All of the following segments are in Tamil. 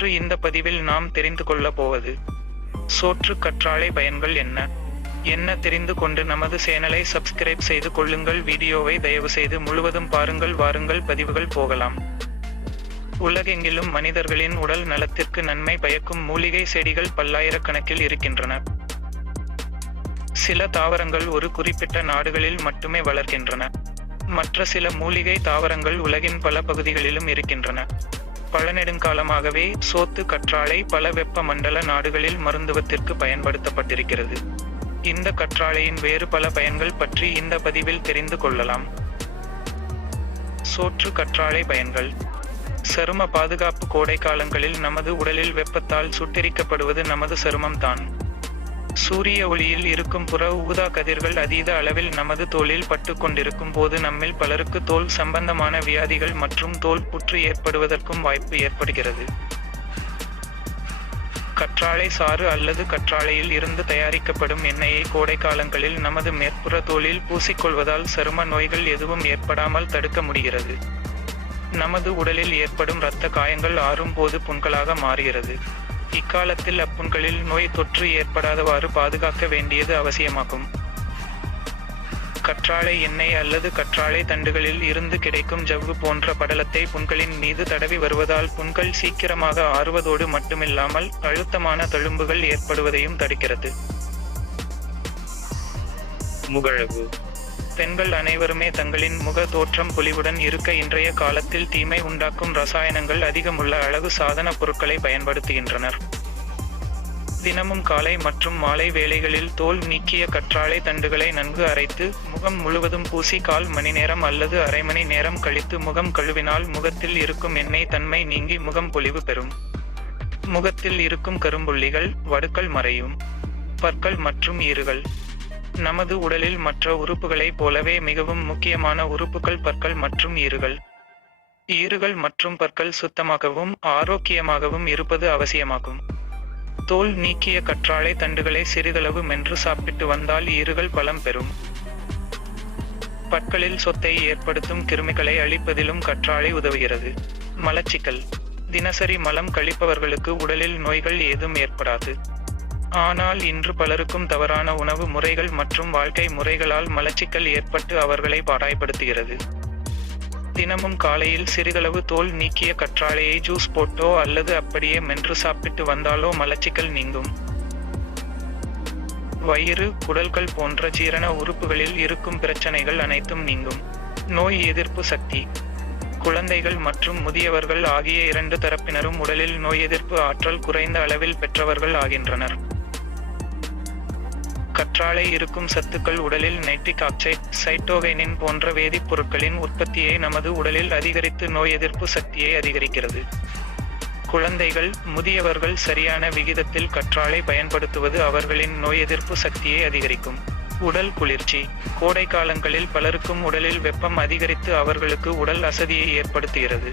இன்று இந்த பதிவில் நாம் தெரிந்து கொள்ளப் போவது சோற்று கற்றாழை பயன்கள் என்ன தெரிந்து கொண்டு நமது சேனலை சப்ஸ்கிரைப் செய்து கொள்ளுங்கள். வீடியோவை தயவு செய்து முழுவதும் பாருங்கள். வாருங்கள் பதிவுகள் போகலாம். உலகெங்கிலும் மனிதர்களின் உடல் நலத்திற்கு நன்மை பயக்கும் மூலிகை செடிகள் பல்லாயிரக்கணக்கில் இருக்கின்றன. சில தாவரங்கள் ஒரு குறிப்பிட்ட நாடுகளில் மட்டுமே வளர்கின்றன. மற்ற சில மூலிகை தாவரங்கள் உலகின் பல பகுதிகளிலும் இருக்கின்றன. பல நெடுங்காலமாகவே சோத்து கற்றாழை பல வெப்பமண்டல நாடுகளில் மருத்துவத்திற்கு பயன்படுத்தப்பட்டிருக்கிறது. இந்த கற்றாழையின் வேறு பல பயன்கள் பற்றி இந்த பதிவில் தெரிந்து கொள்ளலாம். சோற்று கற்றாழை பயன்கள். சரும பாதுகாப்பு. கோடை காலங்களில் நமது உடலில் வெப்பத்தால் சுட்டெரிக்கப்படுவது நமது சருமம்தான். சூரிய ஒளியில் இருக்கும் புற ஊதா கதிர்கள் அதீத அளவில் நமது தோலில் பட்டு கொண்டிருக்கும் போது நம்மில் பலருக்கு தோல் சம்பந்தமான வியாதிகள் மற்றும் தோல் புற்று ஏற்படுவதற்கும் வாய்ப்பு ஏற்படுகிறது. கற்றாழை சாறு அல்லது கற்றாழையில் இருந்து தயாரிக்கப்படும் எண்ணெயை கோடை காலங்களில் நமது மேற்புற தோலில் பூசிக்கொள்வதால் சரும நோய்கள் எதுவும் ஏற்படாமல் தடுக்க முடிகிறது. நமது உடலில் ஏற்படும் இரத்த காயங்கள் ஆறும் போது புண்களாக மாறுகிறது. இக்காலத்தில் அப்புண்களில் நோய் தொற்று ஏற்படாதவாறு பாதுகாக்க வேண்டியது அவசியமாகும். கற்றாழை எண்ணெய் அல்லது கற்றாழை தண்டுகளில் இருந்து கிடைக்கும் ஜவ்வு போன்ற படலத்தை புண்களின் மீது தடவி வருவதால் புண்கள் சீக்கிரமாக ஆறுவதோடு மட்டுமில்லாமல் அழுத்தமான தழும்புகள் ஏற்படுவதையும் தடுக்கிறது. முகழகு. பெண்கள் அனைவருமே தங்களின் முக தோற்றம் பொலிவுடன் இருக்க இன்றைய காலத்தில் தீமை உண்டாக்கும் ரசாயனங்கள் அதிகமுள்ள அழகு சாதன பொருட்களை பயன்படுத்துகின்றனர். தினமும் காலை மற்றும் மாலை வேளைகளில் தோல் நீக்கிய கற்றாழை தண்டுகளை நன்கு அரைத்து முகம் முழுவதும் பூசி 1/4 மணி நேரம் அல்லது அரை மணி நேரம் கழித்து முகம் கழுவினால் முகத்தில் இருக்கும் எண்ணெய் தன்மை நீங்கி முகம் பொலிவு பெறும். முகத்தில் இருக்கும் கரும்புள்ளிகள், வடுக்கள் மறையும். பற்கள் மற்றும் ஈறுகள். நமது உடலில் மற்ற உறுப்புகளைப் போலவே மிகவும் முக்கியமான உறுப்புகள் பற்கள் மற்றும் ஈறுகள். ஈறுகள் மற்றும் பற்கள் சுத்தமாகவும் ஆரோக்கியமாகவும் இருப்பது அவசியமாகும். தோல் நீக்கிய கற்றாழை தண்டுகளை சிறிதளவு மென்று சாப்பிட்டு வந்தால் ஈறுகள் பலம் பெறும். பற்களில் சொத்தை ஏற்படுத்தும் கிருமிகளை அழிப்பதிலும் கற்றாழை உதவுகிறது. மலச்சிக்கல். தினசரி மலம் கழிப்பவர்களுக்கு உடலில் நோய்கள் ஏதும் ஏற்படாது. ஆனால் இன்று பலருக்கும் தவறான உணவு முறைகள் மற்றும் வாழ்க்கை முறைகளால் மலச்சிக்கல் ஏற்பட்டு அவர்களை பாடாய்படுத்துகிறது. தினமும் காலையில் சிறிதளவு தோல் நீக்கிய கற்றாழையை ஜூஸ் போட்டோ அல்லது அப்படியே மென்று சாப்பிட்டு வந்தாலோ மலச்சிக்கல் நீங்கும். வயிறு, குடல்கள் போன்ற ஜீரண உறுப்புகளில் இருக்கும் பிரச்சனைகள் அனைத்தும் நீங்கும். நோய் எதிர்ப்பு சக்தி. குழந்தைகள் மற்றும் முதியவர்கள் ஆகிய 2 தரப்பினரும் உடலில் நோய் எதிர்ப்பு ஆற்றல் குறைந்த அளவில் பெற்றவர்கள் ஆகின்றனர். கற்றாழை இருக்கும் சத்துக்கள் உடலில் நைட்ரிக் ஆக்சைடு, சைட்டோகைனின் போன்ற வேதிப்பொருட்களின் உற்பத்தியை நமது உடலில் அதிகரித்து நோய் எதிர்ப்பு சக்தியை அதிகரிக்கிறது. குழந்தைகள், முதியவர்கள் சரியான விகிதத்தில் கற்றாழை பயன்படுத்துவது அவர்களின் நோய் எதிர்ப்பு சக்தியை அதிகரிக்கும். உடல் குளிர்ச்சி. கோடை காலங்களில் பலருக்கும் உடலில் வெப்பம் அதிகரித்து அவர்களுக்கு உடல் அசதியை ஏற்படுத்துகிறது.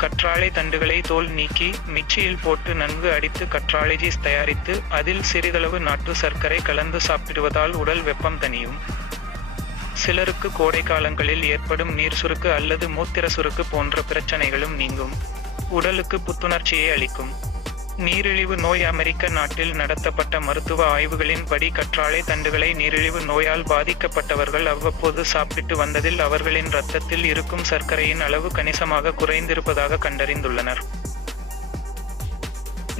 கற்றாழை தண்டுகளை தோல் நீக்கி மிக்சியில் போட்டு நன்கு அடித்து கற்றாழை ஜூஸ் தயாரித்து அதில் சிறிதளவு நாட்டு சர்க்கரை கலந்து சாப்பிடுவதால் உடல் வெப்பம் தணியும். சிலருக்கு கோடை காலங்களில் ஏற்படும் நீர் சுருக்கு அல்லது மூத்திர சுருக்கு போன்ற பிரச்சனைகளும் நீங்கும். உடலுக்கு புத்துணர்ச்சியை அளிக்கும். நீரிழிவு நோய். அமெரிக்க நாட்டில் நடத்தப்பட்ட மருத்துவ ஆய்வுகளின் படி கற்றாழை தண்டுகளை நீரிழிவு நோயால் பாதிக்கப்பட்டவர்கள் அவ்வப்போது சாப்பிட்டு வந்ததில் அவர்களின் இரத்தத்தில் இருக்கும் சர்க்கரையின் அளவு கணிசமாக குறைந்திருப்பதாக கண்டறிந்துள்ளனர்.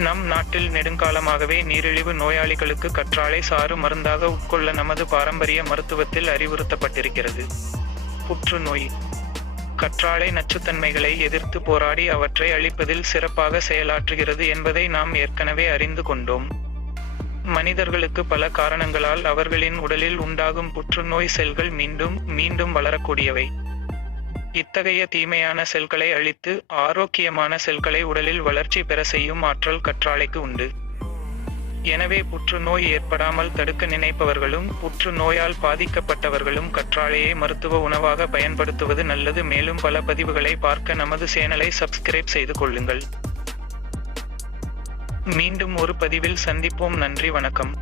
நம் நாட்டில் நெடுங்காலமாகவே நீரிழிவு நோயாளிகளுக்கு கற்றாழை சாறு மருந்தாக உட்கொள்ள நமது பாரம்பரிய மருத்துவத்தில் அறிவுறுத்தப்பட்டிருக்கிறது. புற்றுநோய். கற்றாழை நச்சுத்தன்மைகளை எதிர்த்து போராடி அவற்றை அழிப்பதில் சிறப்பாக செயலாற்றுகிறது என்பதை நாம் ஏற்கனவே அறிந்து கொண்டோம். மனிதர்களுக்கு பல காரணங்களால் அவர்களின் உடலில் உண்டாகும் புற்றுநோய் செல்கள் மீண்டும் வளரக்கூடியவை. இத்தகைய தீமையான செல்களை அழித்து ஆரோக்கியமான செல்களை உடலில் வளர்ச்சி பெற செய்யும் ஆற்றல் கற்றாழைக்கு உண்டு. எனவே புற்றுநோய் ஏற்படாமல் தடுக்க நினைப்பவர்களும் புற்றுநோயால் பாதிக்கப்பட்டவர்களும் கற்றாழையை மருத்துவ உணவாக பயன்படுத்துவது நல்லது. மேலும் பல பதிவுகளை பார்க்க நமது சேனலை சப்ஸ்கிரைப் செய்து கொள்ளுங்கள். மீண்டும் ஒரு பதிவில் சந்திப்போம். நன்றி, வணக்கம்.